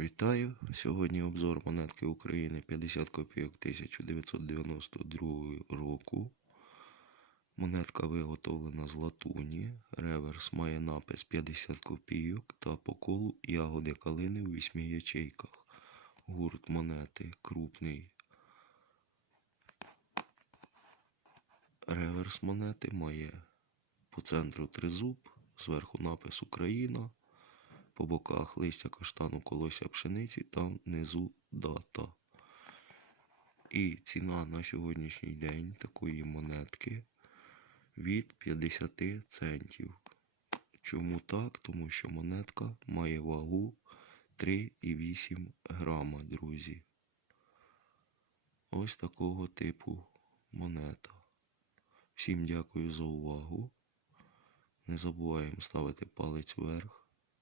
Вітаю! Сьогодні обзор монетки України 50 копійок 1992 року. Монетка виготовлена з латуні. Реверс має напис 50 копійок та по колу ягоди калини у 8 ячейках. Гурт монети крупний. Реверс монети має по центру тризуб, зверху напис Україна. По боках листя каштану колося пшениці, там внизу дата. І ціна на сьогоднішній день такої монетки від 50 центів. Чому так? Тому що монетка має вагу 3,8 грама, друзі. Ось такого типу монета. Всім дякую за увагу. Не забуваємо ставити палець вверх.